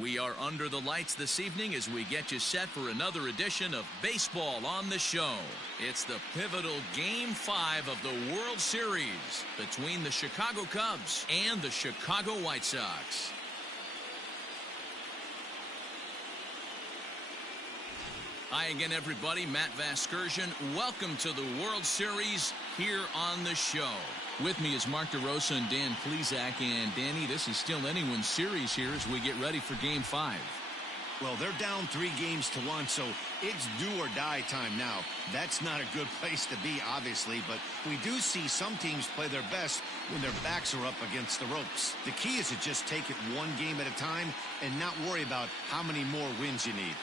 We are under the lights this evening as we get you set for another edition of Baseball on the Show. It's the pivotal Game 5 of the World Series between the Chicago Cubs and the Chicago White Sox. Hi again, everybody. Matt Vasgersian. Welcome to the World Series here on the show. With me is Mark DeRosa and Dan Plesac. And Danny, this is still anyone's series here as we get ready for Game 5. Well, they're down 3-1, so it's do or die time now. That's not a good place to be, obviously, but we do see some teams play their best when their backs are up against the ropes. The key is to just take it one game at a time and not worry about how many more wins you need.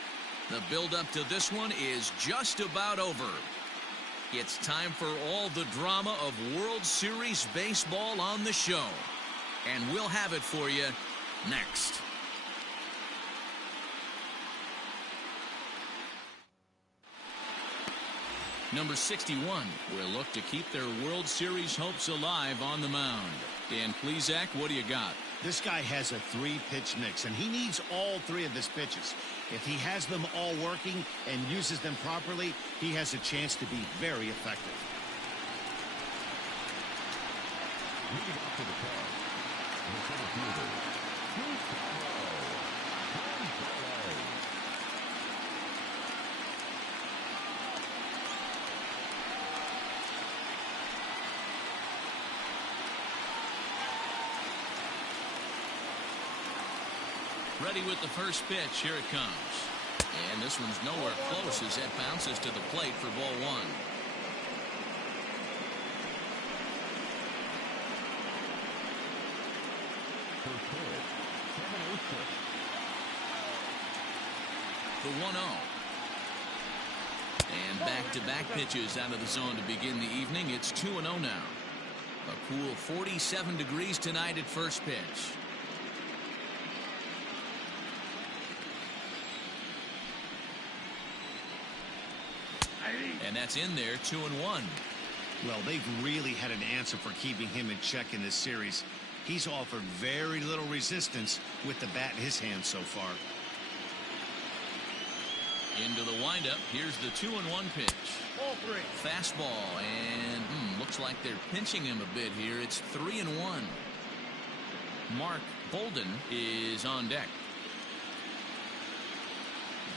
The build-up to this one is just about over. It's time for all the drama of World Series baseball on the show. And we'll have it for you next. Number 61 will look to keep their World Series hopes alive on the mound. Dan Plesac, what do you got? This guy has a 3-pitch mix, and he needs all 3 of his pitches. If he has them all working and uses them properly, he has a chance to be very effective. Leading off to the plate, the center fielder, Ready with the first pitch. Here it comes. And this one's nowhere close as that bounces to the plate for ball 1. The 1-0. And back-to-back pitches out of the zone to begin the evening. It's 2-0 now. A cool 47 degrees tonight at first pitch. And that's in there, 2-1. Well, they've really had an answer for keeping him in check in this series. He's offered very little resistance with the bat in his hand so far. Into the windup. Here's the 2-1 pitch. Ball 3. Fastball, and looks like they're pinching him a bit here. It's 3-1. Mark Bolden is on deck.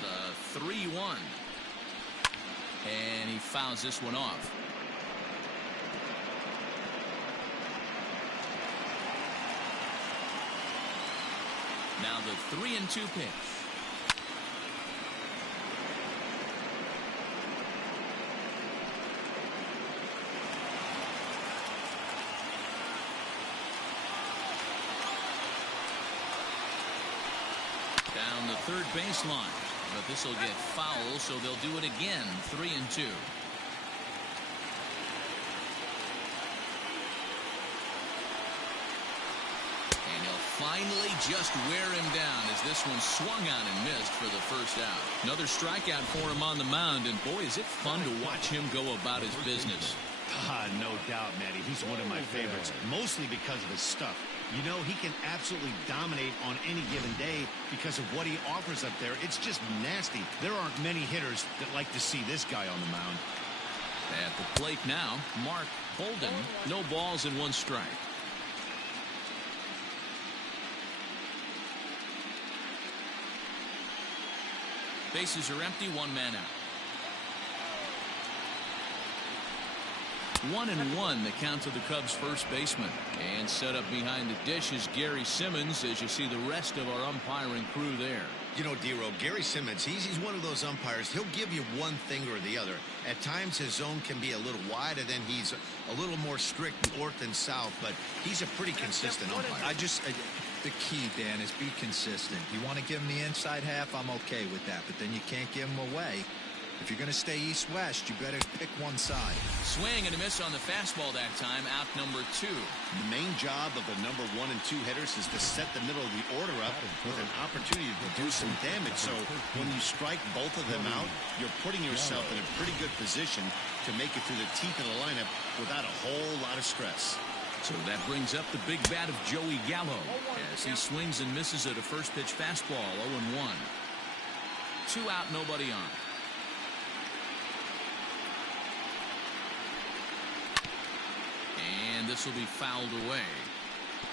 The 3-1. And he fouls this one off. Now the 3-2 pitch. Down the third baseline. But this will get foul, so they'll do it again. 3-2. And he'll finally just wear him down as this one swung on and missed for the first out. Another strikeout for him on the mound, and boy, is it fun to watch him go about his business. No doubt, Matty. He's one of my favorites, mostly because of his stuff. You know, he can absolutely dominate on any given day because of what he offers up there. It's just nasty. There aren't many hitters that like to see this guy on the mound. At the plate now, Mark Bolden. No balls and 1 strike. Bases are empty, 1 man out. 1-1 the count to the Cubs first baseman. And set up behind the dish is Gary Simmons as you see the rest of our umpiring crew there. You know, D-Row, Gary Simmons, he's one of those umpires. He'll give you one thing or the other. At times his zone can be a little wide, and then he's a little more strict north and south, but he's a pretty consistent umpire. The key, Dan, is be consistent. You want to give him the inside half, I'm okay with that, but then you can't give him away. If you're going to stay east-west, you better pick one side. Swing and a miss on the fastball that time. Out number 2. The main job of the number 1 and 2 hitters is to set the middle of the order up with an opportunity to do some damage. So when you strike both of them out, you're putting yourself in a pretty good position to make it through the teeth of the lineup without a whole lot of stress. So that brings up the big bat of Joey Gallo as he swings and misses at a first pitch fastball. 0-1. 2 out, nobody on. And this will be fouled away.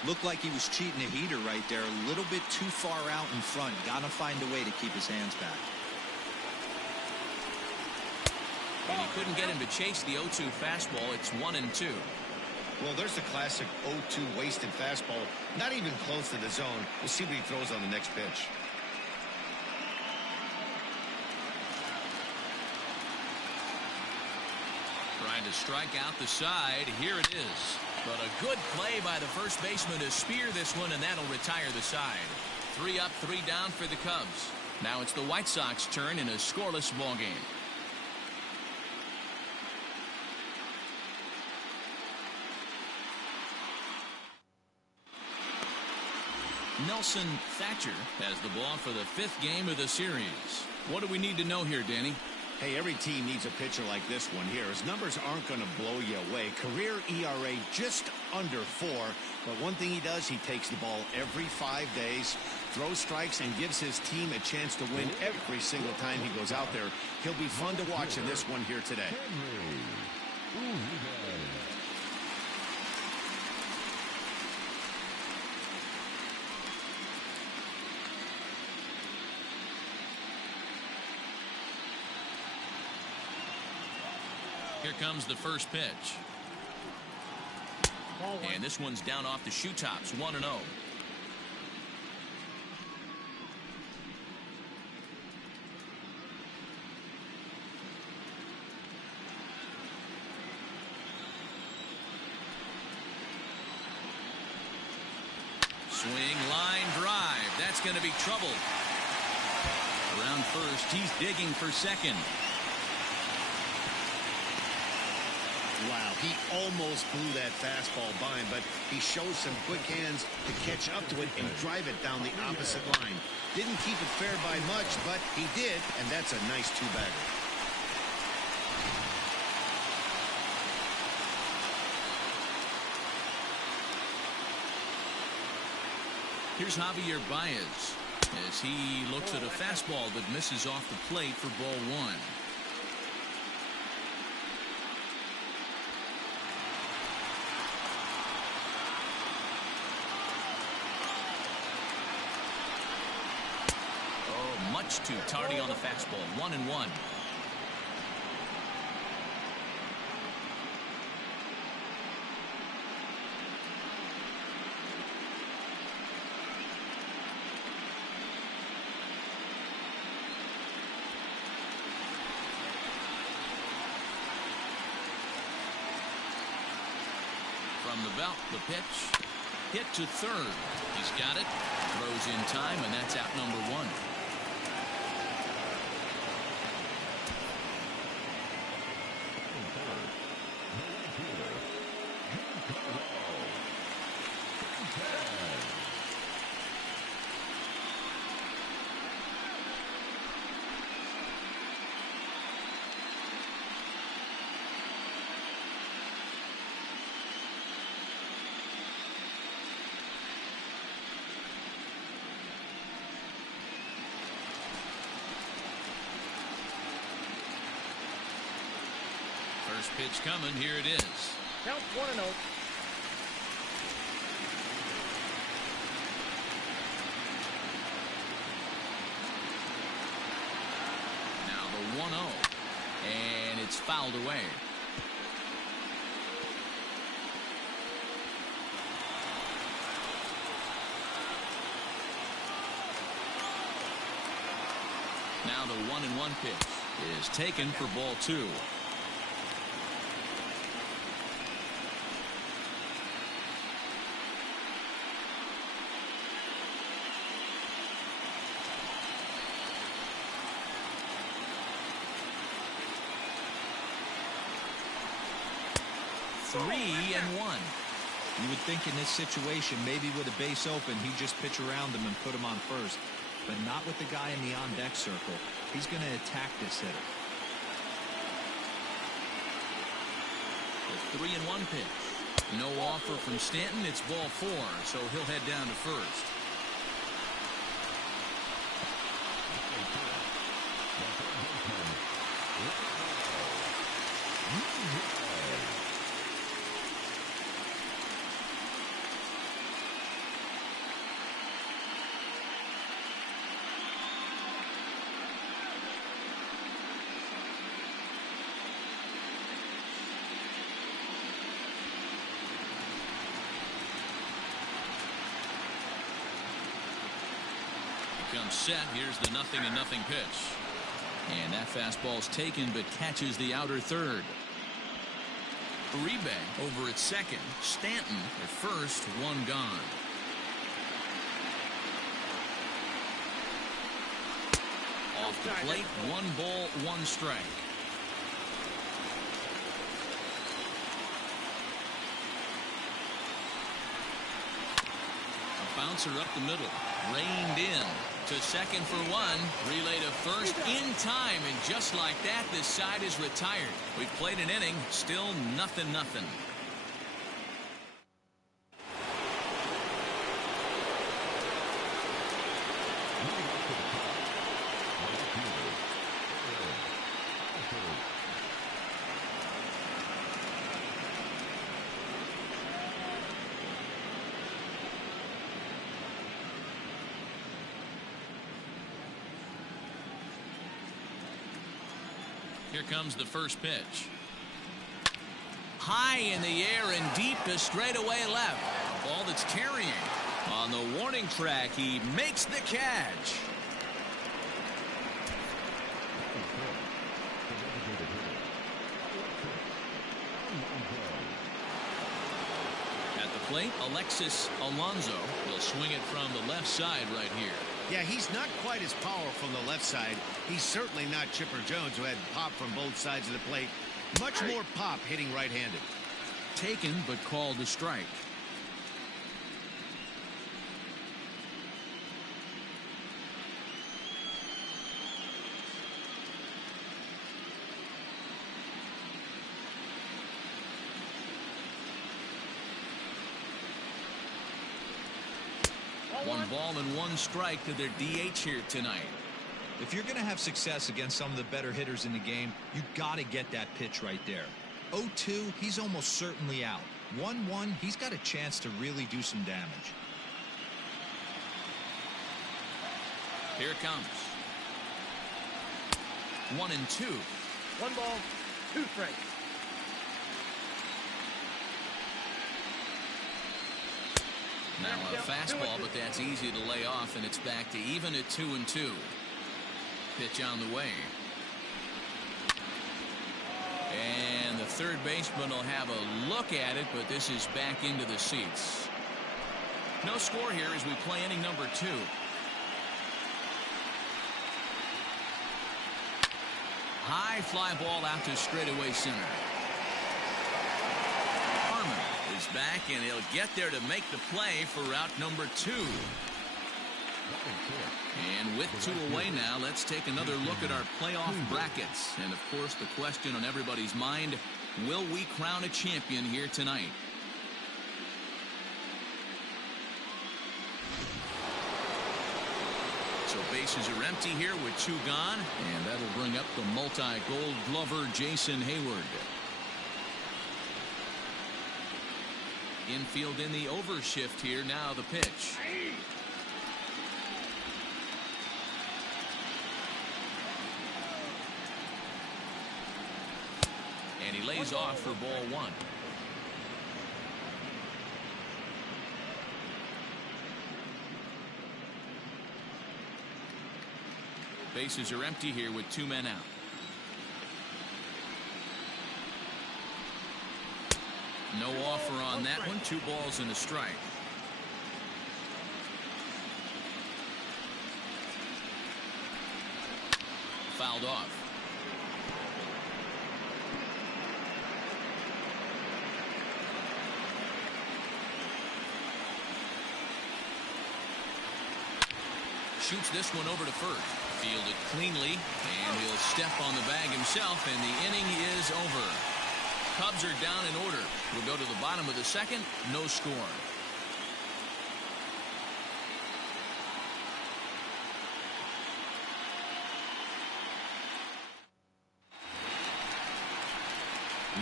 Looked like he was cheating a heater right there. A little bit too far out in front. Gotta find a way to keep his hands back. And he couldn't get him to chase the 0-2 fastball. It's 1-2. Well, there's the classic 0-2 wasted fastball. Not even close to the zone. We'll see what he throws on the next pitch. Trying to strike out the side. Here it is. But a good play by the first baseman to spear this one, and that'll retire the side. 3 up, 3 down for the Cubs. Now it's the White Sox turn in a scoreless ball game. Nelson Thatcher has the ball for the 5th game of the series. What do we need to know here, Danny? Hey, every team needs a pitcher like this one here. His numbers aren't going to blow you away. Career ERA just under 4. But one thing he does, he takes the ball every 5 days, throws strikes, and gives his team a chance to win every single time he goes out there. He'll be fun to watch in this one here today. Here comes the first pitch. And this one's down off the shoe tops. 1-0. Swing, line, drive. That's going to be trouble. Around first, he's digging for second. Wow, he almost blew that fastball by him, but he shows some quick hands to catch up to it and drive it down the opposite line. Didn't keep it fair by much, but he did, and that's a nice 2-bagger. Here's Javier Baez as he looks at a fastball that misses off the plate for ball 1. Much too tardy on the fastball. 1-1. From the belt, the pitch. Hit to third. He's got it. Throws in time, and that's out number 1. First pitch coming. Here it is. Count 1-0. Now the 1-0. And it's fouled away. Now the 1-1 pitch is taken for ball 2. Three and 1. You would think in this situation, maybe with a base open, he'd just pitch around him and put him on first. But not with the guy in the on-deck circle. He's going to attack this hitter. The 3-1 pitch. No offer from Stanton. It's ball 4, so he'll head down to first. Comes set. Here's the 0-0 pitch. And that fastball's taken but catches the outer third. Uribe over at second. Stanton at first. One gone. Off the plate. 1 ball, 1 strike. A bouncer up the middle. Reined in to second for 1. Relay to first in time, and just like that, this side is retired. We've played an inning, still 0-0. Here comes the first pitch. High in the air and deep to straightaway left. A ball that's carrying. On the warning track, he makes the catch. At the plate, Alexis Alonso will swing it from the left side right here. Yeah, he's not quite as powerful on the left side. He's certainly not Chipper Jones, who had pop from both sides of the plate. Much more pop hitting right-handed. Taken, but called a strike. One ball and 1 strike to their DH here tonight. If you're going to have success against some of the better hitters in the game, you got to get that pitch right there. 0-2, he's almost certainly out. 1-1, he's got a chance to really do some damage. Here it comes. 1-2. 1 ball, 2 strikes. Now a fastball, but that's easy to lay off, and it's back to even at 2-2. Pitch on the way. And the third baseman will have a look at it, but this is back into the seats. No score here as we play inning number 2. High fly ball out to straightaway center. Is back, and he'll get there to make the play for route number 2. And with 2 away now, let's take another look at our playoff brackets. And of course, the question on everybody's mind, will we crown a champion here tonight? So bases are empty here with 2 gone, and that'll bring up the multi-gold glover Jason Hayward. Infield in the overshift here. Now the pitch. And he lays off for ball 1. Bases are empty here with 2 men out. No offer on that one. 2 balls and a strike. Fouled off. Shoots this one over to first. Fielded cleanly, and he'll step on the bag himself, and the inning is over. Cubs are down in order. We'll go to the bottom of the second. No score.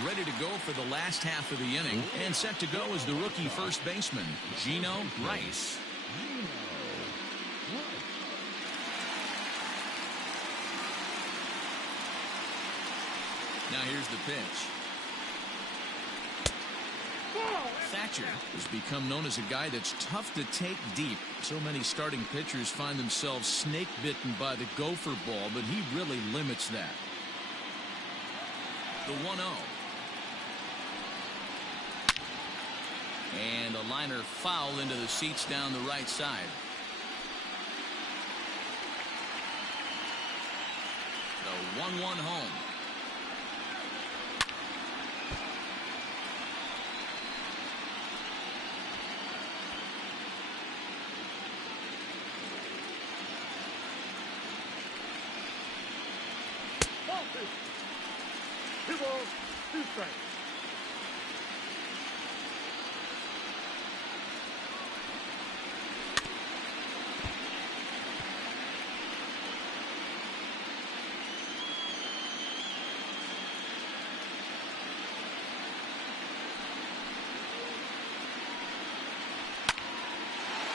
Ready to go for the last half of the inning, and set to go is the rookie first baseman, Gino Rice. Now here's the pitch. Thatcher has become known as a guy that's tough to take deep. So many starting pitchers find themselves snake bitten by the gopher ball, but he really limits that. The 1-0. And a liner foul into the seats down the right side. The 1-1 home. Ball 2. 2 balls, 2 strikes.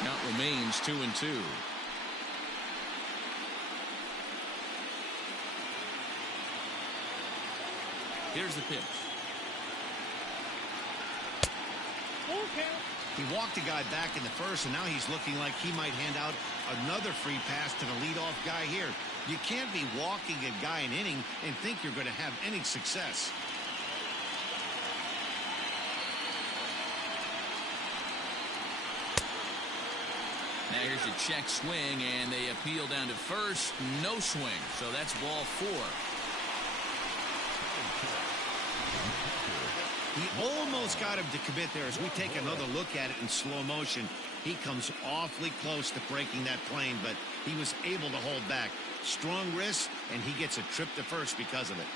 Count remains 2-2. Here's the pitch. Full count. He walked a guy back in the first, and now he's looking like he might hand out another free pass to the leadoff guy here. You can't be walking a guy an inning and think you're going to have any success. Now here's a check swing, and they appeal down to first. No swing, so that's ball 4. He almost got him to commit there. As we take another look at it in slow motion, he comes awfully close to breaking that plane, but he was able to hold back. Strong wrist, and he gets a trip to first because of it.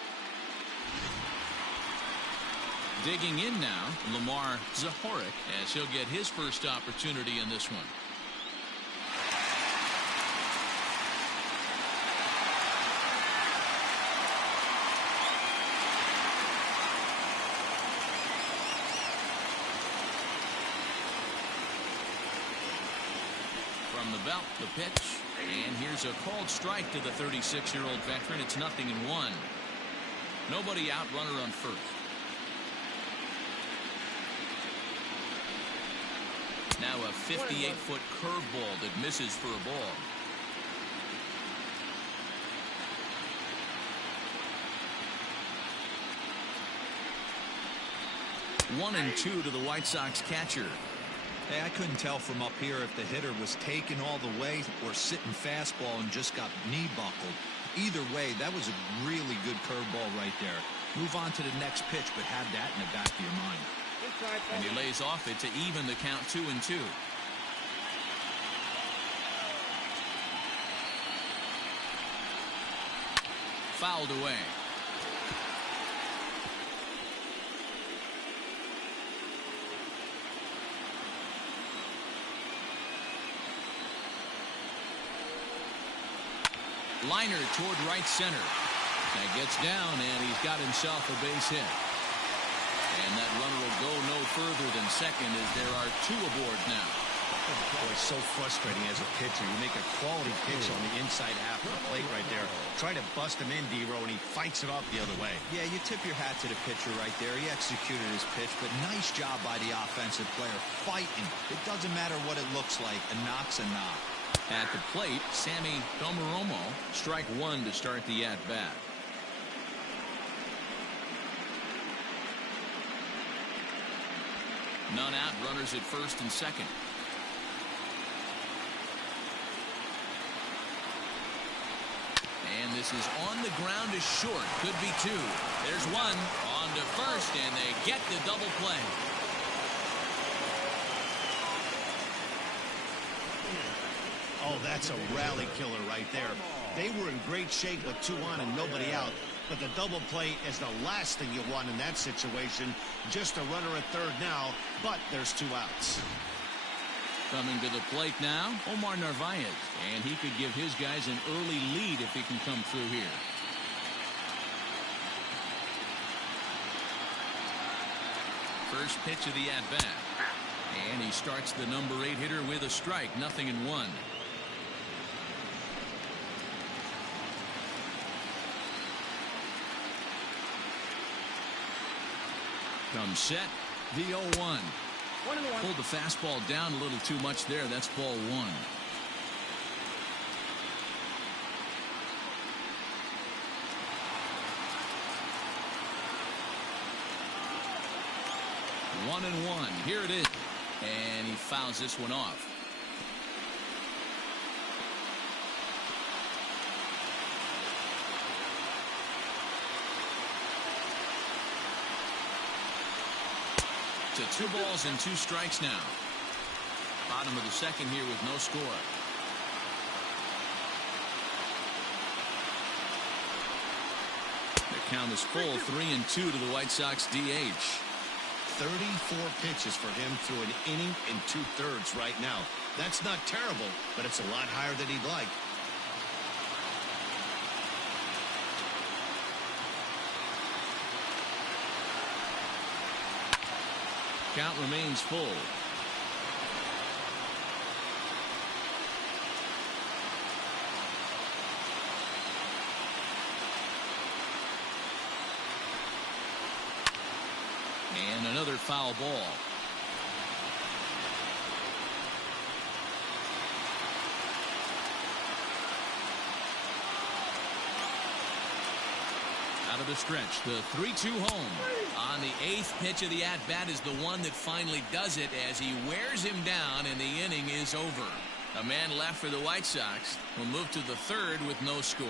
Digging in now, Lamar Zahorik, as he'll get his first opportunity in this one. From the belt, the pitch, and here's a called strike to the 36-year-old veteran. It's 0-1. Nobody out, runner on first. Now a 58-foot curveball that misses for a ball. One and 2 to the White Sox catcher. Hey, I couldn't tell from up here if the hitter was taken all the way or sitting fastball and just got knee buckled. Either way, that was a really good curveball right there. Move on to the next pitch, but have that in the back of your mind. And he lays off it to even the count 2-2. Fouled away. Liner toward right center. That gets down, and he's got himself a base hit. And that runner will go no further than second, as there are 2 aboard now. Boy, so frustrating as a pitcher. You make a quality pitch on the inside half of the plate right there. Try to bust him in, D-Row, and he fights it off the other way. Yeah, you tip your hat to the pitcher right there. He executed his pitch, but nice job by the offensive player fighting. It doesn't matter what it looks like. A knock's a knock. At the plate, Sammy Domeromo, strike 1 to start the at-bat. None out, runners at first and second. And this is on the ground is short. Could be 2. There's 1 on to first, and they get the double play. Oh, that's a rally killer right there. They were in great shape with 2 on and nobody out. but the double play is the last thing you want in that situation. Just a runner at third now, but there's 2 outs. Coming to the plate now, Omar Narvaez, and he could give his guys an early lead if he can come through here. First pitch of the at-bat. And he starts the number 8 hitter with a strike, 0-1. Comes set, the 0-1. Pulled the fastball down a little too much there. That's ball 1. One and one. Here it is. And he fouls this one off. To 2 balls and 2 strikes now. Bottom of the second here with no score. The count is full. 3-2 to the White Sox DH. 34 pitches for him through an inning and 2/3 right now. That's not terrible, but it's a lot higher than he'd like. Count remains full. And another foul ball. Out of the stretch, the 3-2 home. On the 8th pitch of the at-bat is the one that finally does it as he wears him down and the inning is over. A man left for the White Sox will move to the 3rd with no score.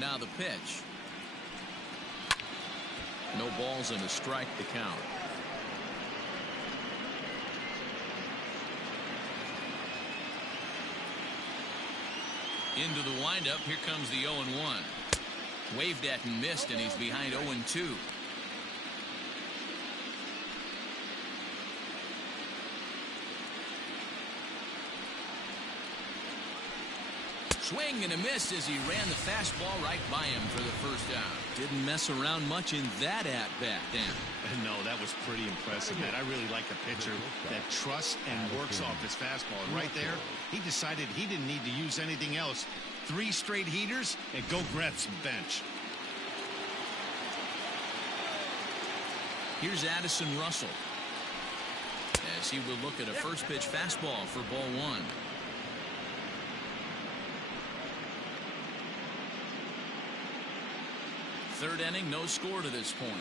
Now the pitch. No balls and a strike to count. Into the windup. Here comes the 0-1. Waved at and missed, and he's behind 0-2. Swing and a miss as he ran the fastball right by him for the first out. Didn't mess around much in that at-bat, Dan. No, that was pretty impressive, man. I really like a pitcher that trusts and works off his fastball. And right there, he decided he didn't need to use anything else. 3 straight heaters and go grab some bench. Here's Addison Russell as he will look at a first pitch fastball for ball 1. Third inning, no score to this point.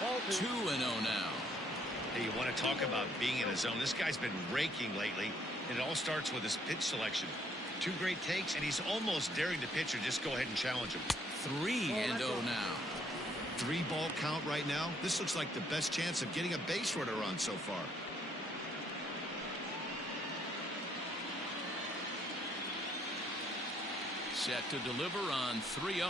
Ball 2. 2-0 now. Hey, you want to talk about being in a zone? This guy's been raking lately, and it all starts with his pitch selection. 2 great takes, and he's almost daring the pitcher just go ahead and challenge him. 3-0 now. 3-ball count right now. This looks like the best chance of getting a base runner on so far. Set to deliver on 3-0.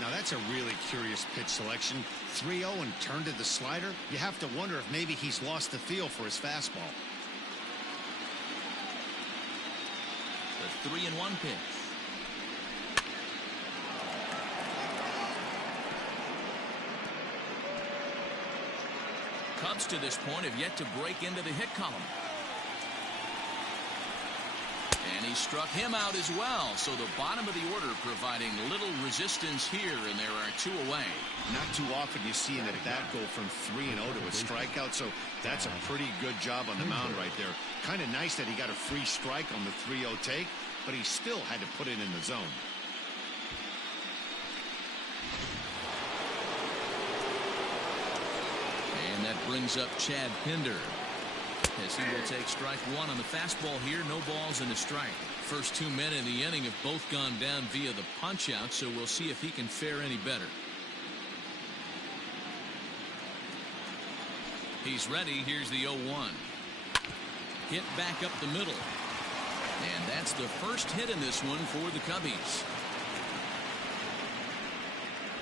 Now that's a really curious pitch selection. 3-0 and turned to the slider. You have to wonder if maybe he's lost the feel for his fastball. The 3-1 pitch. Cubs to this point have yet to break into the hit column. And he struck him out as well. So the bottom of the order providing little resistance here, and there are 2 away. Not too often you see an at-bat go from 3-0 to a strikeout, so that's a pretty good job on the mound right there. Kind of nice that he got a free strike on the 3-0 take, but he still had to put it in the zone. brings up Chad Pinder. As he will take strike one on the fastball here. No balls and a strike. First 2 men in the inning have both gone down via the punch out, so we'll see if he can fare any better. He's ready. Here's the 0-1. Hit back up the middle. And that's the first hit in this one for the Cubbies.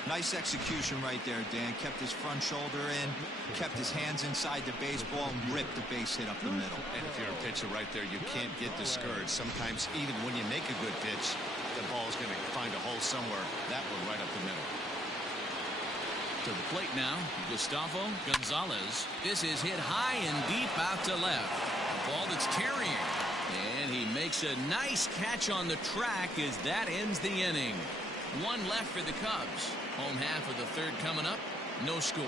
Nice execution right there, Dan. Kept his front shoulder in, kept his hands inside the baseball, and ripped the base hit up the middle. And if you're a pitcher right there, you can't get discouraged. Sometimes even when you make a good pitch, the ball's going to find a hole somewhere. That one right up the middle. To the plate now, Gustavo Gonzalez. This is hit high and deep out to left. A ball that's carrying. And he makes a nice catch on the track as that ends the inning. One left for the Cubs. Home half of the third coming up. No score.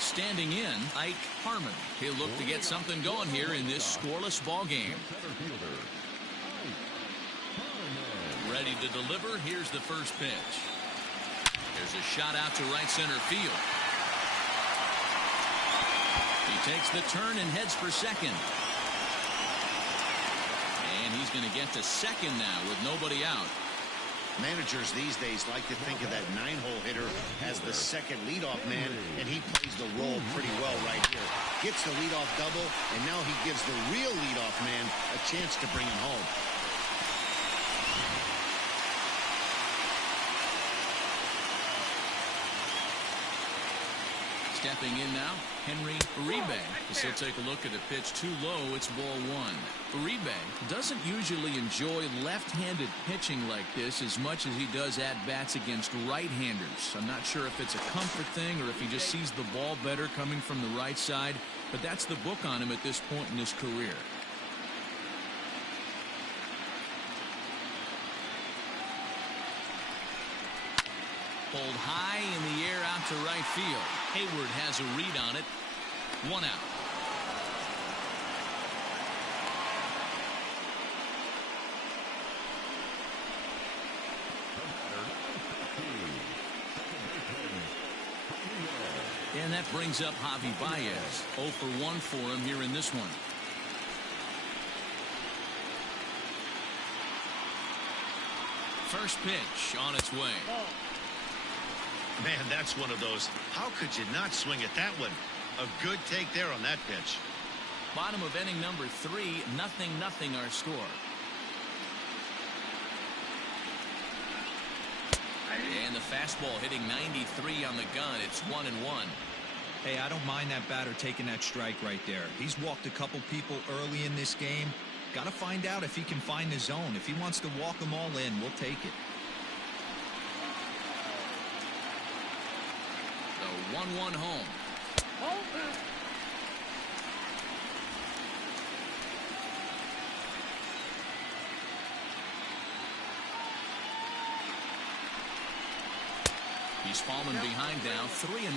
Standing in, Ike Harmon. He'll look to get something going here in this scoreless ball game. Ready to deliver. Here's the first pitch. There's a shot out to right center field. He takes the turn and heads for second. And he's going to get to second now with nobody out. Managers these days like to think of that 9-hole hitter as the second leadoff man, and he plays the role pretty well right here. Gets the leadoff double, and now he gives the real leadoff man a chance to bring him home. Stepping in now, Henry Uribe. As he'll take a look at a pitch too low, it's ball one. Uribe doesn't usually enjoy left-handed pitching like this as much as he does at-bats against right-handers. I'm not sure if it's a comfort thing or if he just sees the ball better coming from the right side, but that's the book on him at this point in his career. Pulled high in the air out to right field. Hayward has a read on it. One out. And that brings up Javi Baez. 0 for 1 for him here in this one. First pitch on its way. Man, that's one of those. How could you not swing at that one? A good take there on that pitch. Bottom of inning number 3, 0-0 our score. And the fastball hitting 93 on the gun. It's 1-1. Hey, I don't mind that batter taking that strike right there. He's walked a couple people early in this game. Got to find out if he can find the zone. If he wants to walk them all in, we'll take it. 1-1 home. He's falling behind now, 3-1.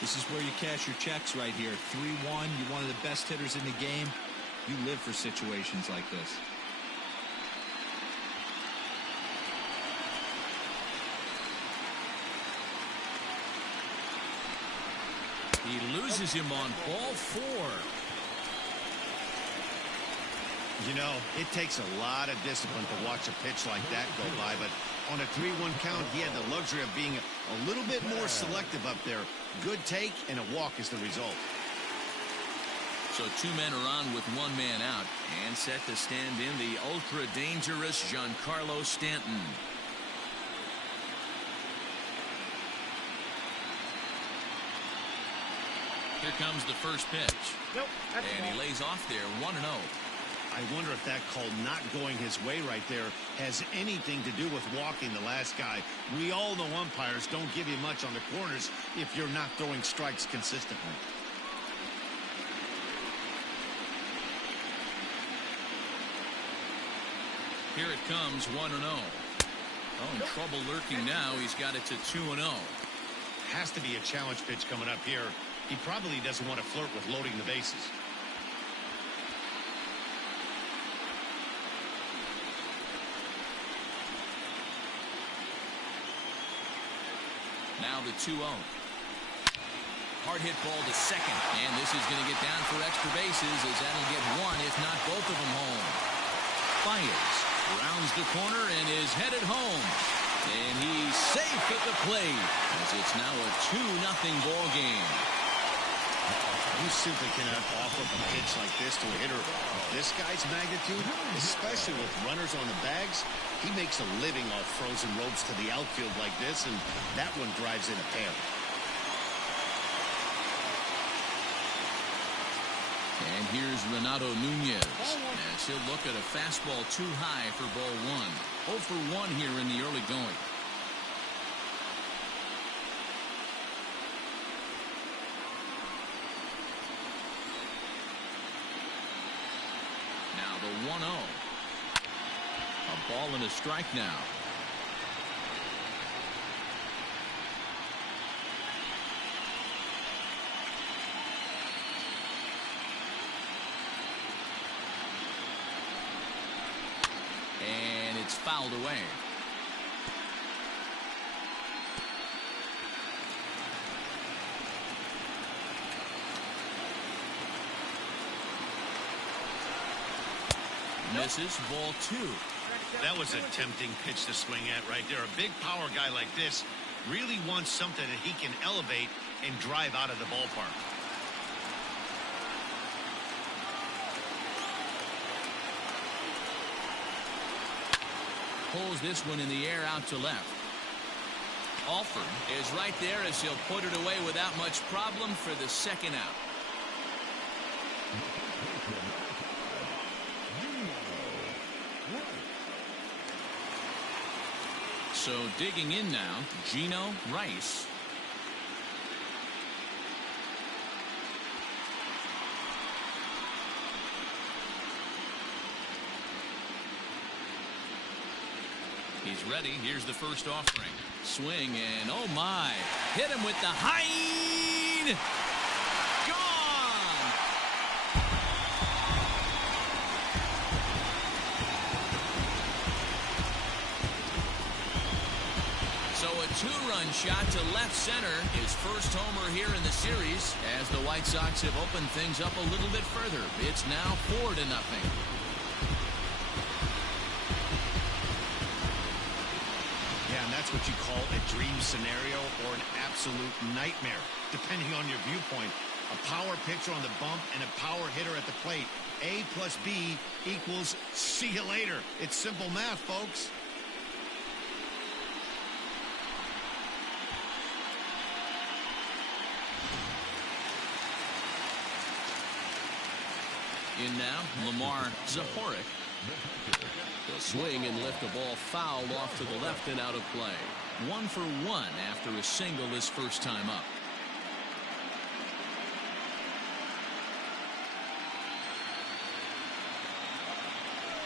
This is where you cash your checks right here. 3-1. You're one of the best hitters in the game. You live for situations like this. He loses him on ball 4. You know, it takes a lot of discipline to watch a pitch like that go by, but on a 3-1 count, he had the luxury of being a little bit more selective up there. Good take, and a walk is the result. So 2 men are on with 1 man out, and set to stand in the ultra-dangerous Giancarlo Stanton. Here comes the first pitch. And he lays off there, 1-0. I wonder if that call not going his way right there has anything to do with walking the last guy. We all know umpires don't give you much on the corners if you're not throwing strikes consistently. Here it comes, 1-0. Oh, in trouble lurking now. He's got it to 2-0. Has to be a challenge pitch coming up here. He probably doesn't want to flirt with loading the bases. Now the 2-0. Hard hit ball to second. And this is going to get down for extra bases as that'll get one, if not both of them home. Fires, rounds the corner and is headed home. And he's safe at the plate as it's now a 2-0 ball game. You simply cannot offer a pitch like this to a hitter of this guy's magnitude, especially with runners on the bags. He makes a living off frozen ropes to the outfield like this, and that one drives in a pair. And here's Renato Nunez as he'll look at a fastball too high for ball 1. 0 for 1 here in the early going. Now the 1-0. A ball and a strike now. And it's fouled away. Misses, ball 2. That was a tempting pitch to swing at right there. A big power guy like this really wants something that he can elevate and drive out of the ballpark. Pulls this one in the air out to left. Alford is right there as he'll put it away without much problem for the second out. So digging in now, Gino Rice. He's ready. Here's the first offering. Swing and oh my. Hit him with the Hine. Gone. So a 2-run shot to left center. His first homer here in the series as the White Sox have opened things up a little bit further. It's now 4-0. That's what you call a dream scenario or an absolute nightmare, depending on your viewpoint. A power pitcher on the bump and a power hitter at the plate. A plus B equals see you later. It's simple math, folks. In now, Lamar Zahorik. They'll swing and lift the ball foul off to the left and out of play. 1 for 1 after a single his first time up.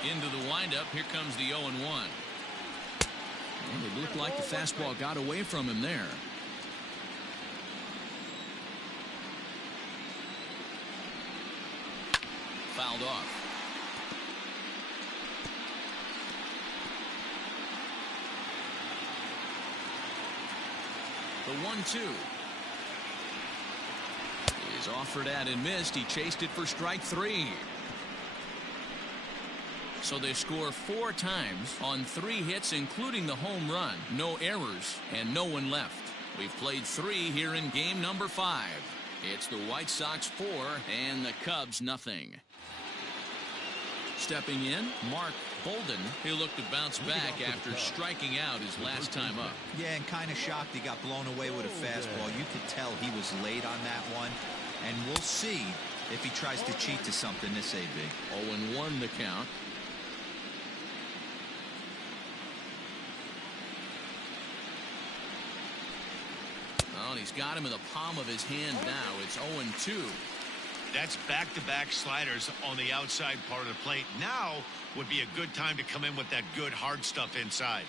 Into the windup. Here comes the 0-1. And it looked like the fastball got away from him there. Fouled off. The 1-2 is offered at and missed. He chased it for strike 3. So they score 4 times on 3 hits, including the home run. No errors and no one left. We've played 3 here in game number 5. It's the White Sox 4 and the Cubs nothing. Stepping in, Mark Bolden. He'll look to bounce back after striking out his last time up. Yeah, and kind of shocked he got blown away with a fastball. You could tell he was late on that one. And we'll see if he tries to cheat to something this AB. 0-1 the count. Well, he's got him in the palm of his hand now. It's 0-2. That's back-to-back sliders on the outside part of the plate. Now would be a good time to come in with that good hard stuff inside.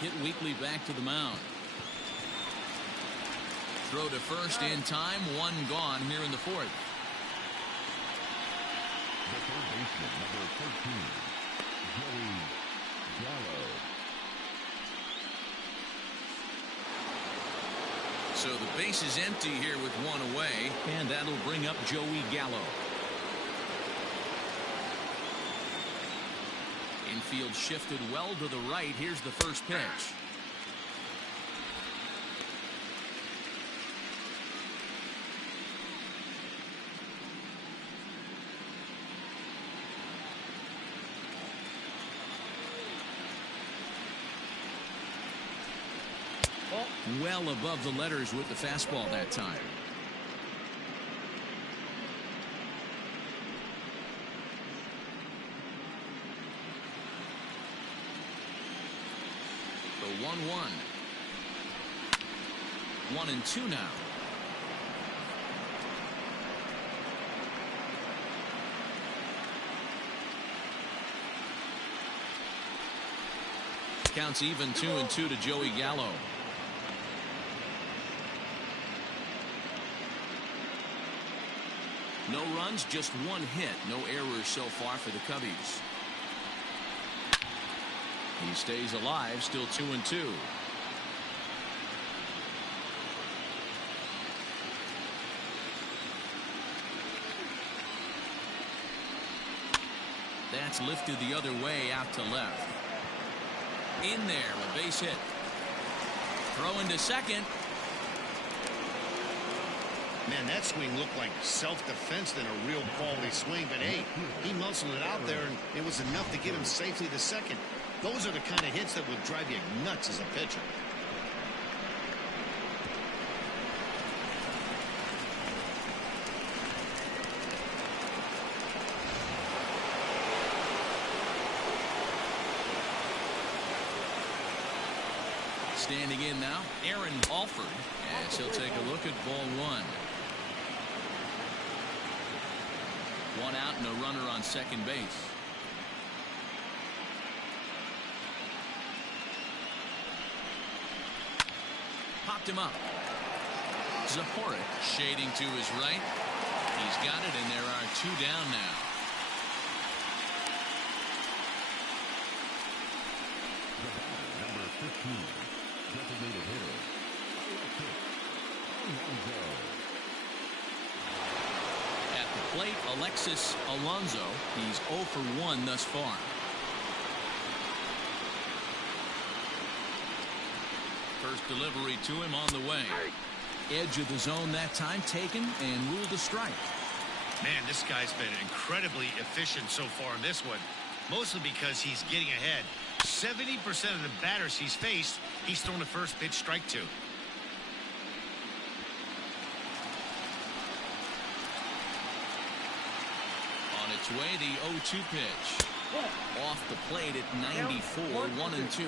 Hit Weekly back to the mound. Throw to first in time. 1 gone here in the 4th. The third baseman, number 13, Joey Gallo. So the base is empty here with one away, and that'll bring up Joey Gallo. Infield shifted well to the right. Here's the first pitch. Well above the letters with the fastball that time. The 1-1. 1-2 now. Counts even 2-2 to Joey Gallo. No runs, just one hit. No errors so far for the Cubbies. He stays alive, still 2-2. That's lifted the other way out to left. In there, a base hit. Throw into second. Man, that swing looked like self-defense than a real quality swing. But, hey, he muscled it out there, and it was enough to get him safely to second. Those are the kind of hits that would drive you nuts as a pitcher. Standing in now, Aaron Alford, as he'll take a look at ball one. One out and a runner on second base. Popped him up. Zahoric shading to his right. He's got it, and there are two down now. The batter, number 15, designated hitter, Alonso. At the plate, Alexis Alonso. He's 0 for 1 thus far. First delivery to him on the way. Edge of the zone that time taken and ruled a strike. Man, this guy's been incredibly efficient so far in this one. Mostly because he's getting ahead. 70% of the batters he's faced, he's thrown the first pitch strike to. On its way, the 0-2 pitch. Off the plate at 94, 1-2.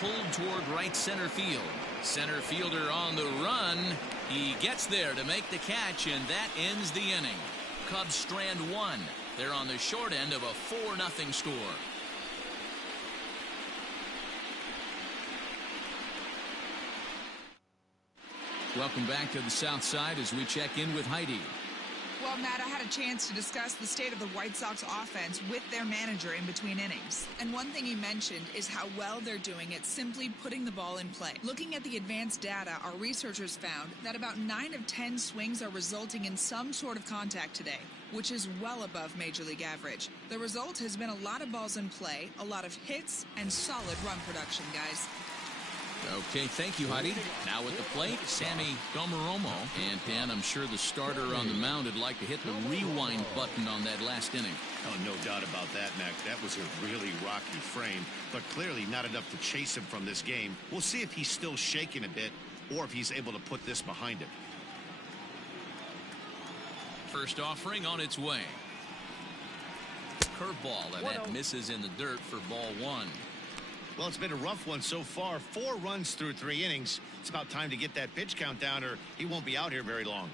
Pulled toward right center field. Center fielder on the run. He gets there to make the catch, and that ends the inning. Cubs strand one. They're on the short end of a 4-0 score. Welcome back to the South Side as we check in with Heidi. Well, Matt, I had a chance to discuss the state of the White Sox offense with their manager in between innings. And one thing he mentioned is how well they're doing at simply putting the ball in play. Looking at the advanced data, our researchers found that about 9 of 10 swings are resulting in some sort of contact today, which is well above Major League average. The result has been a lot of balls in play, a lot of hits, and solid run production, guys. Okay, thank you, Heidi. Now at the plate, Sammy Domeromo. And, Dan, I'm sure the starter on the mound would like to hit the rewind button on that last inning. Oh, no doubt about that, Mac. That was a really rocky frame, but clearly not enough to chase him from this game. We'll see if he's still shaking a bit or if he's able to put this behind him. First offering on its way. Curveball, and that misses in the dirt for ball one. Well, it's been a rough one so far. 4 runs through 3 innings. It's about time to get that pitch count down or he won't be out here very long.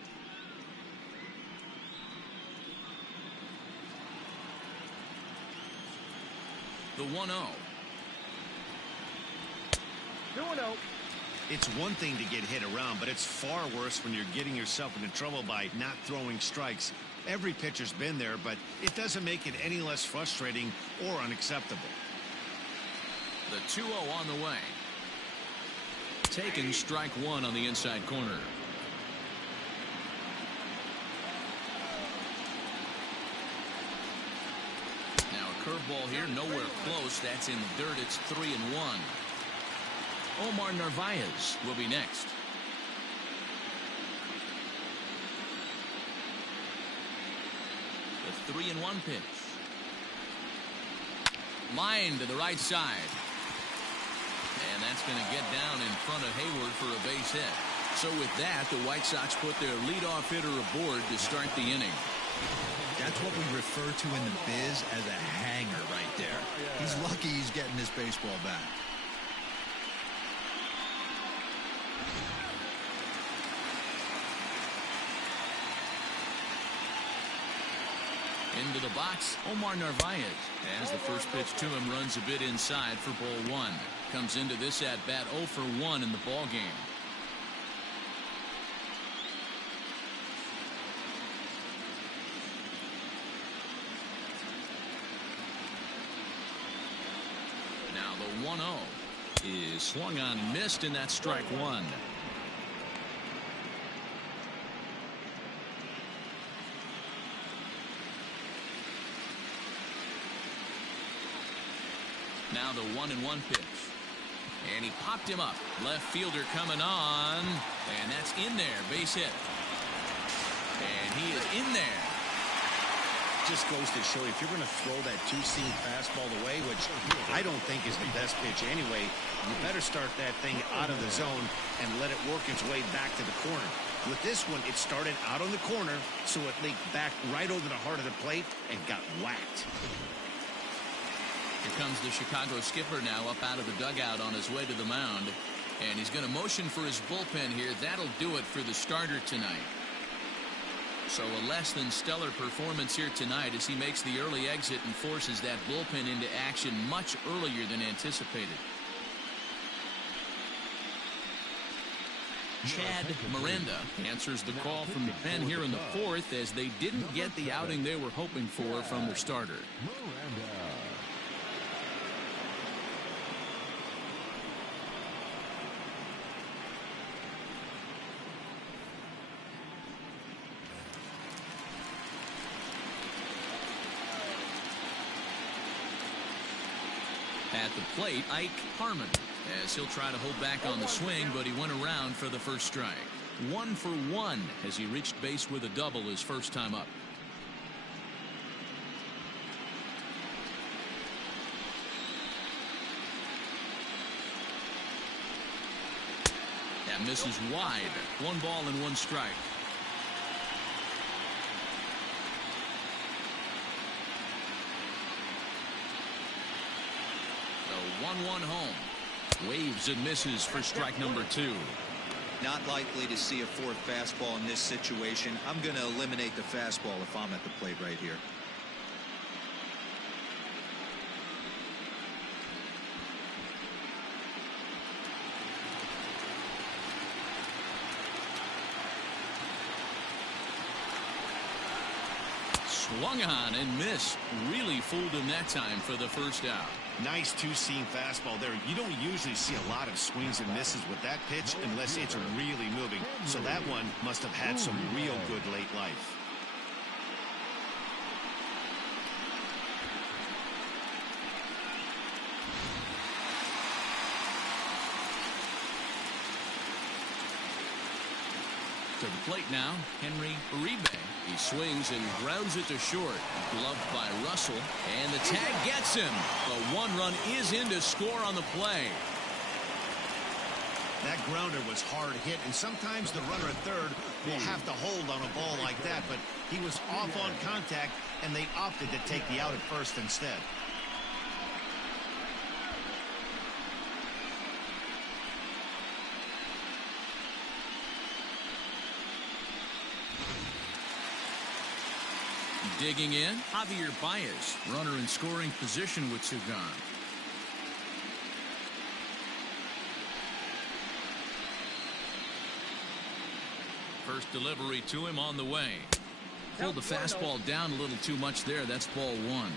The 1-0. 2-0. It's one thing to get hit around, but it's far worse when you're getting yourself into trouble by not throwing strikes. Every pitcher's been there, but it doesn't make it any less frustrating or unacceptable. The 2-0 on the way. Taking strike one on the inside corner. Now a curveball here, nowhere close. That's in the dirt. It's 3-1. Omar Narvaez will be next. The 3-1 pitch. Line to the right side. And that's going to get down in front of Hayward for a base hit. So with that, the White Sox put their leadoff hitter aboard to start the inning. That's what we refer to in the biz as a hanger right there. He's lucky he's getting this baseball back. Into the box, Omar Narvaez. As the first pitch to him runs a bit inside for ball one. Comes into this at bat 0 for 1 in the ball game. Now the 1-0 is swung on and missed, and that's strike one. Now the 1-1 pitch. And he popped him up. Left fielder coming on. And that's in there. Base hit. And he is in there. Just goes to show you, if you're going to throw that two-seam fastball away, which I don't think is the best pitch anyway, you better start that thing out of the zone and let it work its way back to the corner. With this one, it started out on the corner, so it leaked back right over the heart of the plate and got whacked. Here comes the Chicago skipper now up out of the dugout on his way to the mound. And he's going to motion for his bullpen here. That'll do it for the starter tonight. So a less than stellar performance here tonight as he makes the early exit and forces that bullpen into action much earlier than anticipated. Chad Miranda answers the call from the pen here in the fourth as they didn't get the outing they were hoping for from their starter. At the plate, Ike Harmon, as he'll try to hold back on the swing, but he went around for the first strike. 1 for 1 as he reached base with a double his first time up. That misses wide. 1 ball and 1 strike. The 1-1 home. Waves and misses for strike number 2. Not likely to see a fourth fastball in this situation. I'm going to eliminate the fastball if I'm at the plate right here. Swung on and missed. Really fooled him that time for the first out. Nice two-seam fastball there. You don't usually see a lot of swings and misses with that pitch unless it's really moving. So that one must have had some real good late life. To the plate now, Henry Uribe. He swings and grounds it to short. Gloved by Russell, and the tag gets him. A 1-run is in to score on the play. That grounder was hard hit, and sometimes the runner at third will have to hold on a ball like that, but he was off on contact, and they opted to take the out at first instead. Digging in, Javier Baez, runner in scoring position with 2 gone. First delivery to him on the way. Pulled the fastball down a little too much there. That's ball one.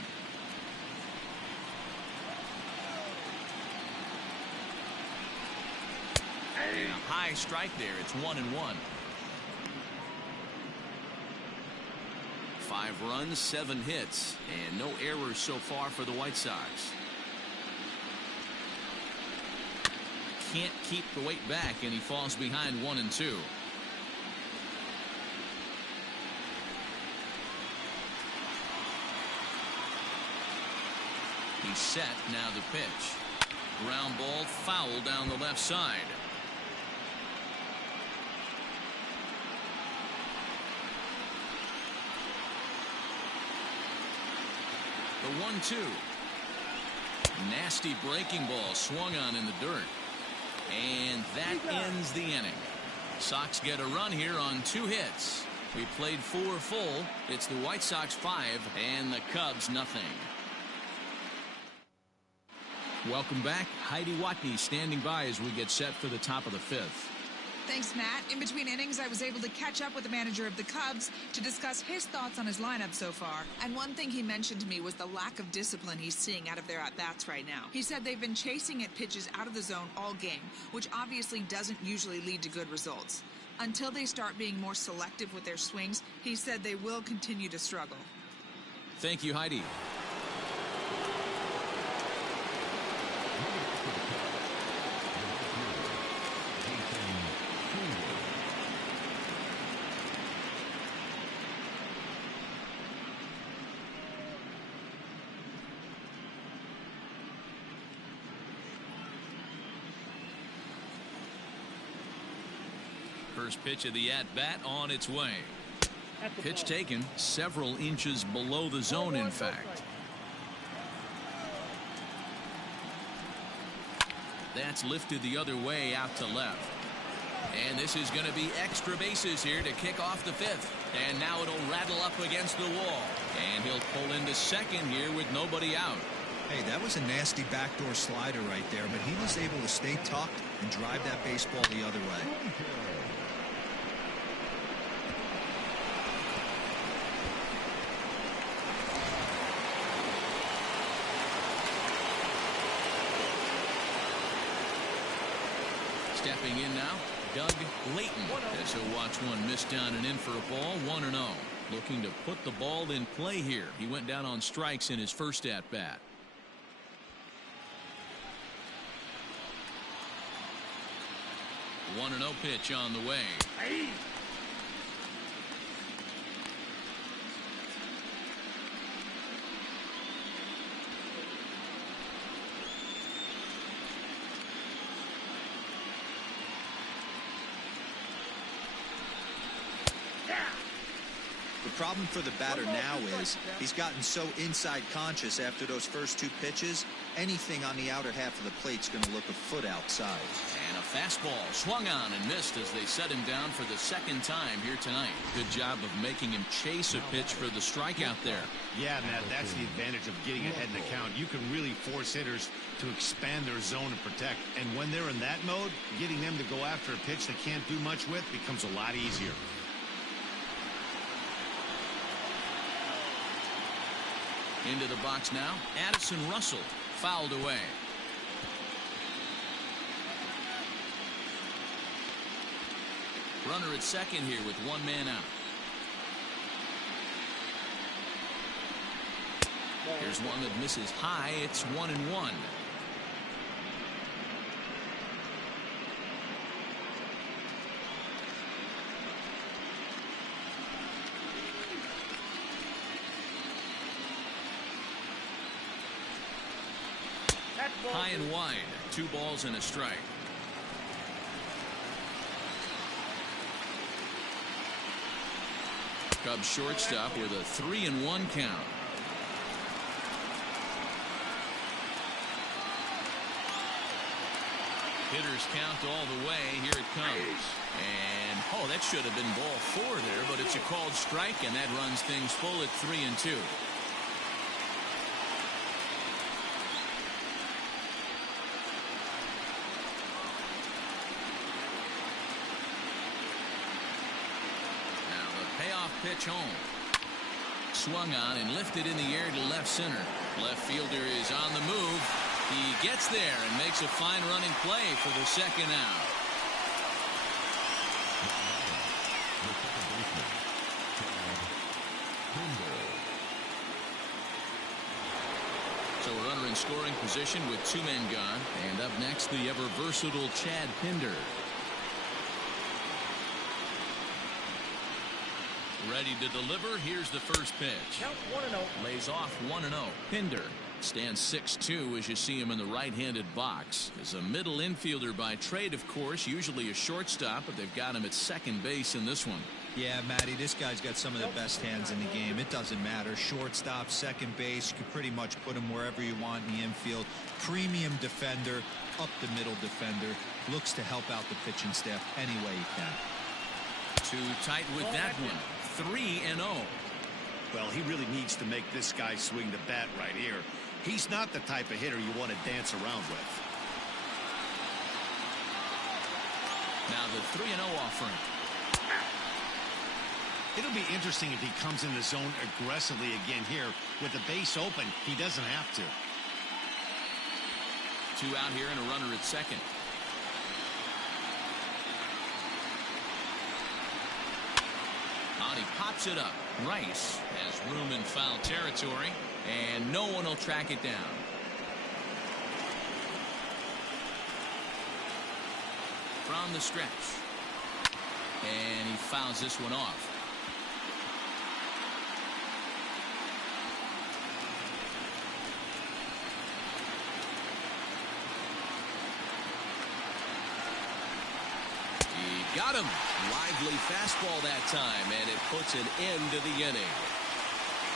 And a high strike there. It's 1-1. 5 runs, 7 hits, and no errors so far for the White Sox. Can't keep the weight back, and he falls behind 1-2. He's set. Now the pitch. Ground ball foul down the left side. The 1-2. Nasty breaking ball swung on in the dirt. And that ends the inning. Sox get a run here on 2 hits. We played 4 full. It's the White Sox 5 and the Cubs nothing. Welcome back. Heidi Watney standing by as we get set for the top of the 5th. Thanks, Matt. In between innings, I was able to catch up with the manager of the Cubs to discuss his thoughts on his lineup so far. And one thing he mentioned to me was the lack of discipline he's seeing out of their at-bats right now. He said they've been chasing at pitches out of the zone all game, which obviously doesn't usually lead to good results. Until they start being more selective with their swings, he said they will continue to struggle. Thank you, Heidi. First pitch of the at-bat on its way. Pitch taken several inches below the zone, in fact. That's lifted the other way out to left. And this is going to be extra bases here to kick off the 5th. And now it'll rattle up against the wall. And he'll pull into second here with nobody out. Hey, that was a nasty backdoor slider right there, but he was able to stay tucked and drive that baseball the other way. Stepping in now, Doug Layton, as he'll watch one miss down and in for a ball. 1-0. Looking to put the ball in play here. He went down on strikes in his first at-bat. One 1-0 pitch on the way. The problem for the batter now is he's gotten so inside conscious after those first 2 pitches. Anything on the outer half of the plate's going to look a foot outside. And a fastball swung on and missed as they set him down for the 2nd time here tonight. Good job of making him chase a pitch for the strikeout there. Yeah, Matt, that's the advantage of getting ahead in the count. You can really force hitters to expand their zone and protect. And when they're in that mode, getting them to go after a pitch they can't do much with becomes a lot easier. Into the box now, Addison Russell fouled away. Runner at second here with 1 man out. Here's one that misses high. It's 1-1. High and wide. 2 balls and a strike. Cubs shortstop with a 3-1 count. Hitters count all the way. Here it comes. And oh, that should have been ball 4 there, but it's a called strike, and that runs things full at 3-2. pitch home. Swung on and lifted in the air to left center. Left fielder is on the move. He gets there and makes a fine running play for the second out. So a runner in scoring position with 2 men gone. And up next, the ever versatile Chad Pinder. Ready to deliver. Here's the first pitch. Count 1-0. Lays off 1-0. Pinder stands 6'2" as you see him in the right-handed box. Is a middle infielder by trade, of course, usually a shortstop, but they've got him at second base in this one. Yeah, Matty, this guy's got some of the best hands in the game. It doesn't matter. Shortstop, second base, you can pretty much put him wherever you want in the infield. Premium defender, up the middle defender. Looks to help out the pitching staff any way he can. Too tight with that one. 3-0. Well, he really needs to make this guy swing the bat right here. He's not the type of hitter you want to dance around with. Now the 3-0 offering. It'll be interesting if he comes in the zone aggressively again here. With the base open, he doesn't have to. 2 out here and a runner at second. On, he pops it up. Rice has room in foul territory, and no one will track it down. From the stretch. And he fouls this one off. He got him. Lively fastball that time, and it puts an end to the inning.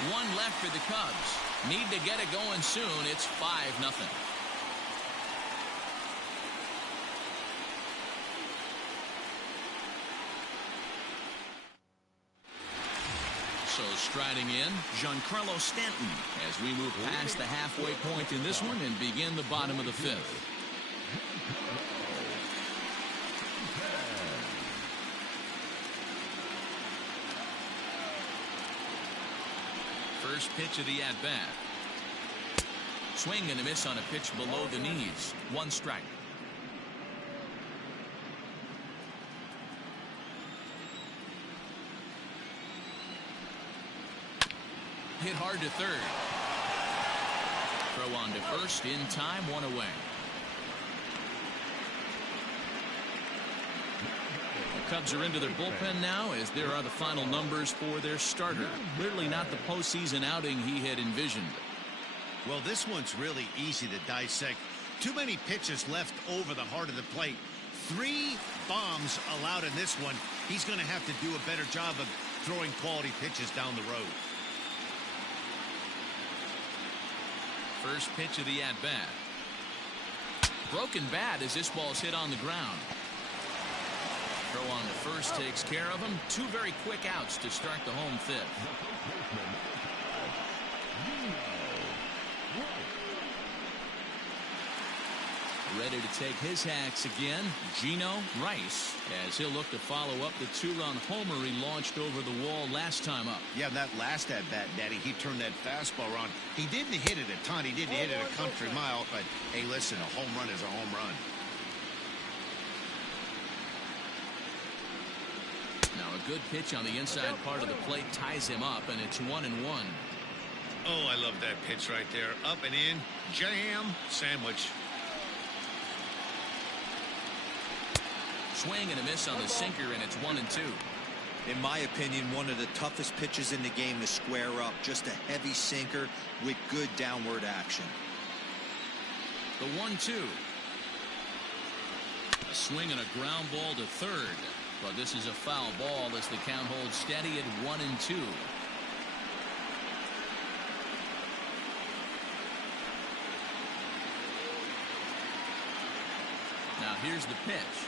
1 left for the Cubs. Need to get it going soon. It's 5-0. So striding in, Giancarlo Stanton as we move past the halfway point in this one and begin the bottom of the 5th. First pitch of the at-bat. Swing and a miss on a pitch below the knees. 1 strike. Hit hard to third. Throw on to first in time, 1 away. The Cubs are into their bullpen now as there are the final numbers for their starter. Clearly not the postseason outing he had envisioned. Well, this one's really easy to dissect. Too many pitches left over the heart of the plate. 3 bombs allowed in this one. He's going to have to do a better job of throwing quality pitches down the road. First pitch of the at-bat. Broken bat as this ball's hit on the ground. Throw on to first takes care of him. 2 very quick outs to start the home 5th. Ready to take his hacks again, Gino Rice, as he'll look to follow up the 2-run homer he launched over the wall last time up. Yeah, that last at-bat, Daddy, he turned that fastball on. He didn't hit it a ton. He didn't hit it a country mile. But, hey, listen, a home run is a home run. Now a good pitch on the inside part of the plate ties him up, and it's 1-1. Oh, I love that pitch right there. Up and in, jam, sandwich. Swing and a miss on the sinker, and it's 1-2. In my opinion, one of the toughest pitches in the game to square up. Just a heavy sinker with good downward action. The 1-2. A swing and a ground ball to third. But this is a foul ball as the count holds steady at 1-2. Now here's the pitch.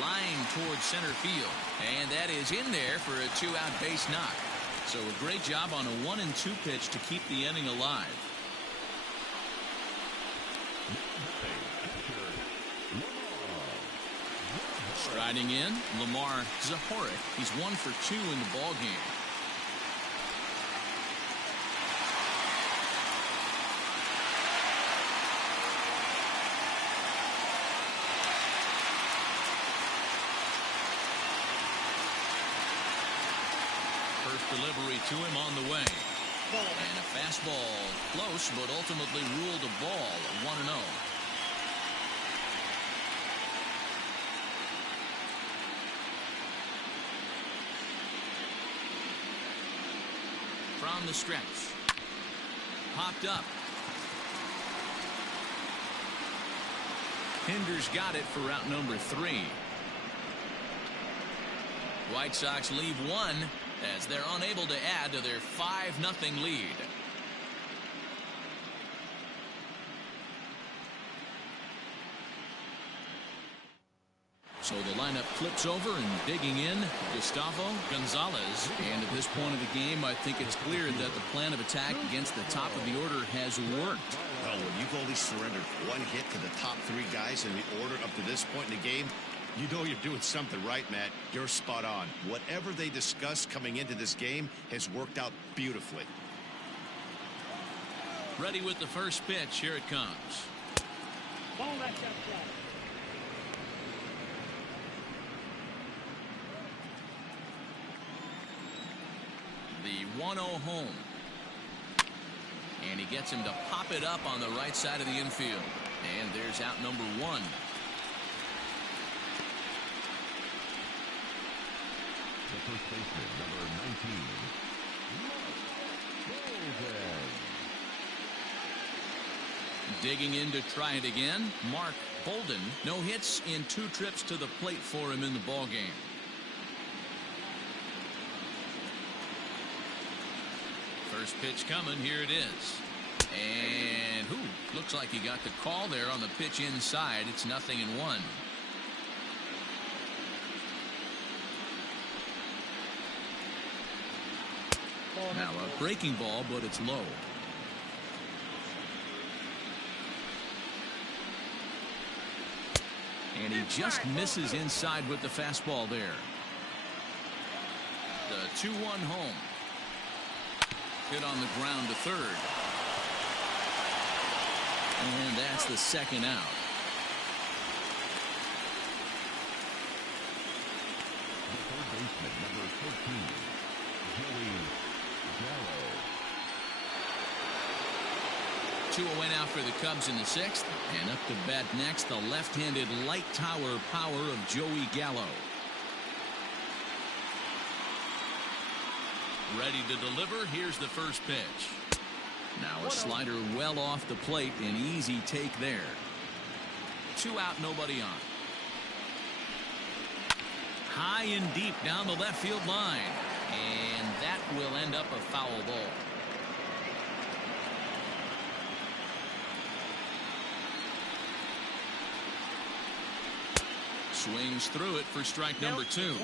Line towards center field. And that is in there for a 2-out base knock. So a great job on a 1-2 pitch to keep the inning alive. Riding in, Lamar Zahorik. He's 1 for 2 in the ball game. First delivery to him on the way. And a fastball close, but ultimately ruled a ball, 1-0. From the stretch. Popped up. Hinder's got it for route number 3. White Sox leave 1 as they're unable to add to their 5-0 lead. So the lineup flips over and digging in, Gustavo Gonzalez. And at this point of the game, I think it's clear that the plan of attack against the top of the order has worked. Well, when you've only surrendered 1 hit to the top 3 guys in the order up to this point in the game, you know you're doing something right, Matt. You're spot on. Whatever they discussed coming into this game has worked out beautifully. Ready with the first pitch. Here it comes. The 1-0 home. And he gets him to pop it up on the right side of the infield. And there's out number 1. The first baseman, number 19. Digging in to try it again, Mark Bolden. No hits in 2 trips to the plate for him in the ball game. First pitch coming. Here it is. And looks like he got the call there on the pitch inside. It's 0-1. Now a breaking ball, but it's low. And he just misses inside with the fastball there. The 2-1 home. Hit on the ground to third. And that's the second out. The third baseman, number 13, Joey Gallo. 2-0 now for the Cubs in the 6th. And up to bat next, the left-handed light tower power of Joey Gallo. Ready to deliver. Here's the first pitch. Now a slider well off the plate. An easy take there. 2 out, nobody on. High and deep down the left field line. And that will end up a foul ball. Swings through it for strike number 2.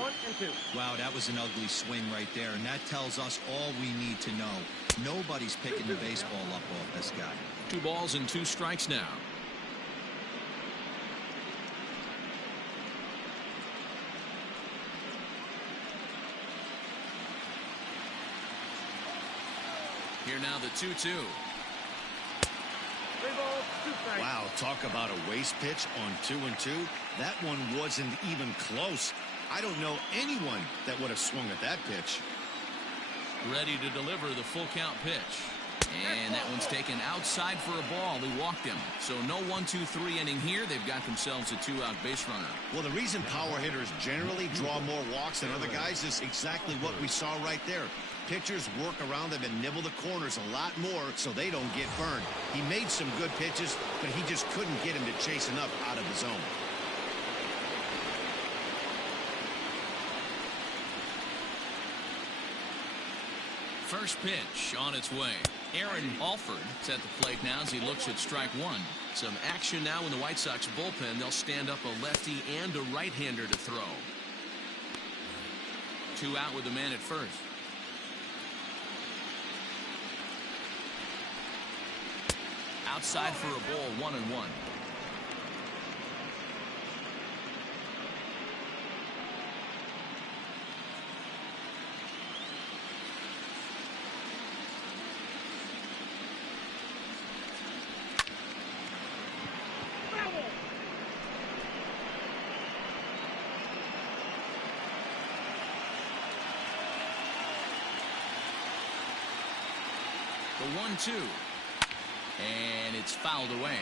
Wow, that was an ugly swing right there, and that tells us all we need to know. Nobody's picking the baseball up off this guy. 2 balls and 2 strikes now. Here now the 2-2. Wow, talk about a waste pitch on 2-2. That one wasn't even close. I don't know anyone that would have swung at that pitch. Ready to deliver the full count pitch. And that one's taken outside for a ball. He walked him. So no 1-2-3 inning here. They've got themselves a 2-out base runner. Well, the reason power hitters generally draw more walks than other guys is exactly what we saw right there. Pitchers work around them and nibble the corners a lot more so they don't get burned. He made some good pitches, but he just couldn't get him to chase enough out of the zone. First pitch on its way. Aaron Alford is at the plate now as he looks at strike 1. Some action now in the White Sox bullpen. They'll stand up a lefty and a right-hander to throw. 2 out with the man at first. Outside for a ball, 1-1. The 1-2. And it's fouled away.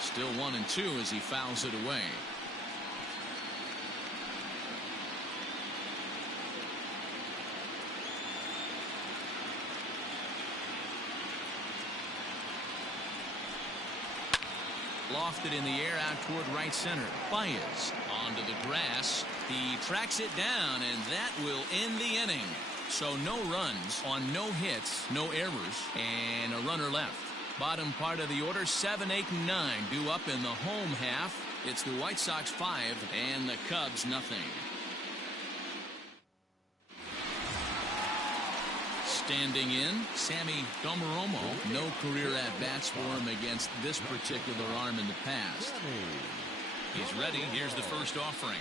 Still 1-2 as he fouls it away. Lofted in the air out toward right center. Baez onto the grass. He tracks it down, and that will end the inning. So no runs on no hits, no errors, and a runner left. Bottom part of the order, 7, 8, and 9 due up in the home half. It's the White Sox 5 and the Cubs nothing. Standing in, Sammy Domeromo. No career at-bats for him against this particular arm in the past. He's ready. Here's the first offering.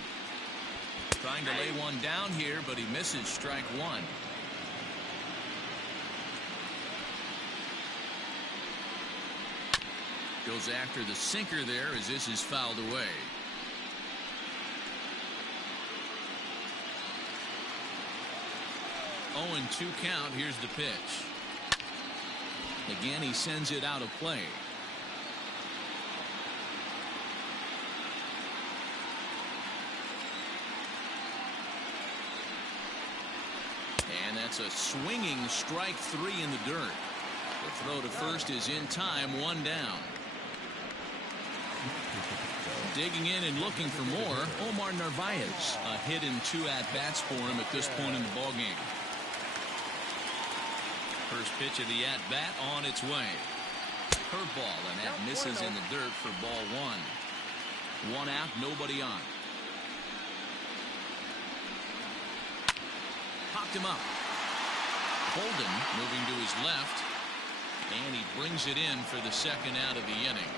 Trying to lay one down here, but he misses strike one. Goes after the sinker there as this is fouled away. Oh, and 2 count. Here's the pitch. Again, he sends it out of play. And that's a swinging strike 3 in the dirt. The throw to first is in time, 1 down. Digging in and looking for more, Omar Narvaez. A hit and 2 at-bats for him at this point in the ballgame. First pitch of the at-bat on its way. Curveball, and that misses in the dirt for ball 1. 1 out, nobody on. Popped him up. Holden moving to his left, and he brings it in for the second out of the inning.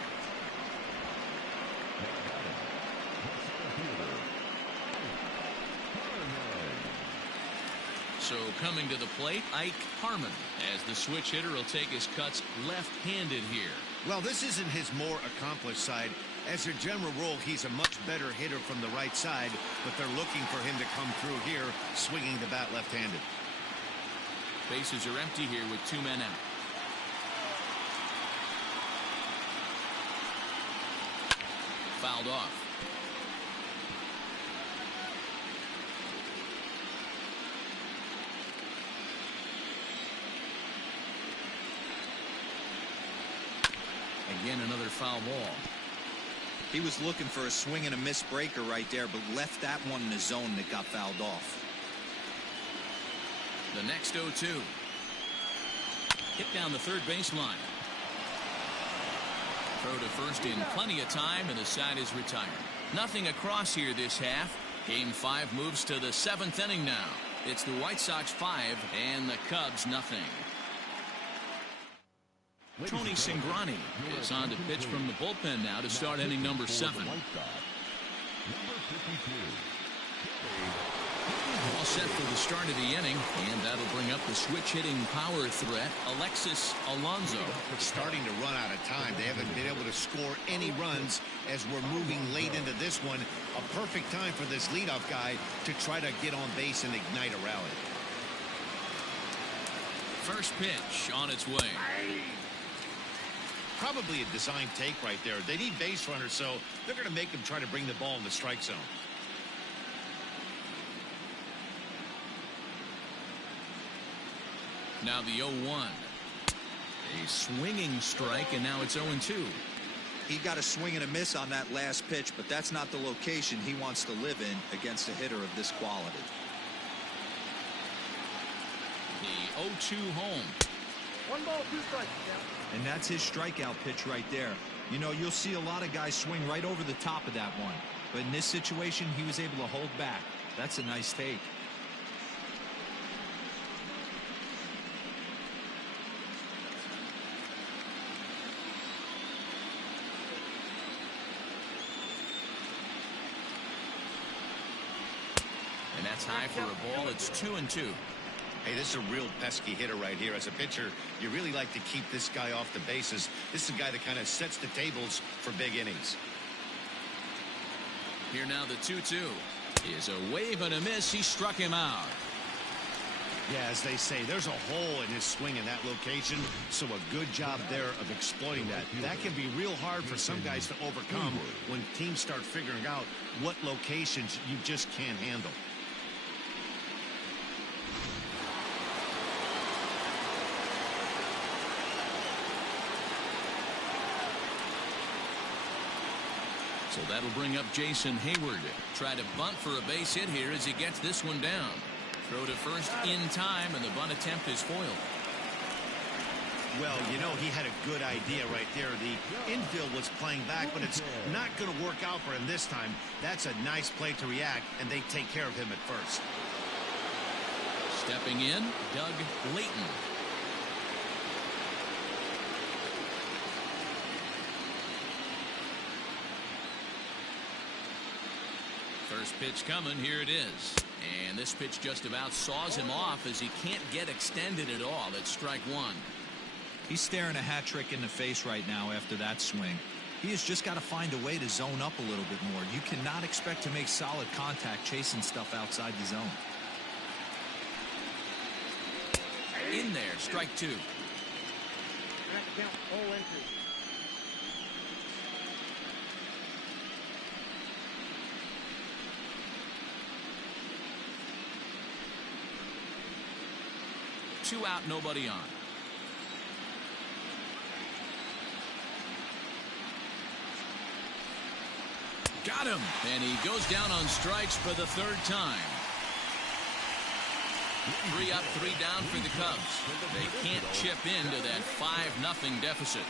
So coming to the plate, Ike Harmon, as the switch hitter will take his cuts left-handed here. Well, this isn't his more accomplished side. As a general rule, he's a much better hitter from the right side, but they're looking for him to come through here, swinging the bat left-handed. Bases are empty here with 2 men out. Fouled off. Again, another foul ball. He was looking for a swing and a miss breaker right there, but left that one in the zone that got fouled off. The next 0-2. Hit down the third baseline. Throw to first in plenty of time, and the side is retired. Nothing across here this half. Game 5 moves to the 7th inning now. It's the White Sox 5 and the Cubs nothing. Tony Cingrani is on to pitch from the bullpen now to start inning number 7. All set for the start of the inning, and that'll bring up the switch-hitting power threat, Alexis Alonso. Starting to run out of time. They haven't been able to score any runs as we're moving late into this one. A perfect time for this leadoff guy to try to get on base and ignite a rally. First pitch on its way. Probably a design take right there. They need base runners, so they're going to make him try to bring the ball in the strike zone. Now the 0-1. A swinging strike, and now it's 0-2. He got a swing and a miss on that last pitch, but that's not the location he wants to live in against a hitter of this quality. The 0-2 home. 1 ball, 2 strikes. And that's his strikeout pitch right there. You know, you'll see a lot of guys swing right over the top of that one. But in this situation, he was able to hold back. That's a nice take. And that's high for a ball. It's 2-2. Hey, this is a real pesky hitter right here. As a pitcher, you really like to keep this guy off the bases. This is a guy that kind of sets the tables for big innings. Here now the 2-2 is a wave and a miss. He struck him out. Yeah, as they say, there's a hole in his swing in that location, so a good job there of exploiting that. That can be real hard for some guys to overcome when teams start figuring out what locations you just can't handle. So that'll bring up Jason Hayward. Try to bunt for a base hit here as he gets this one down. Throw to first in time, and the bunt attempt is foiled. Well, you know, he had a good idea right there. The infield was playing back, but it's not going to work out for him this time. That's a nice play to react, and they take care of him at first. Stepping in, Doug Layton. First pitch coming. Here it is. And this pitch just about saws him off as he can't get extended at all. It's strike one. He's staring a hat trick in the face right now after that swing. He has just got to find a way to zone up a little bit more. You cannot expect to make solid contact chasing stuff outside the zone. In there, strike two. Count all entries. Two out, nobody on. Got him. And he goes down on strikes for the third time. 3 up, 3 down for the Cubs. They can't chip into that 5-0 deficit.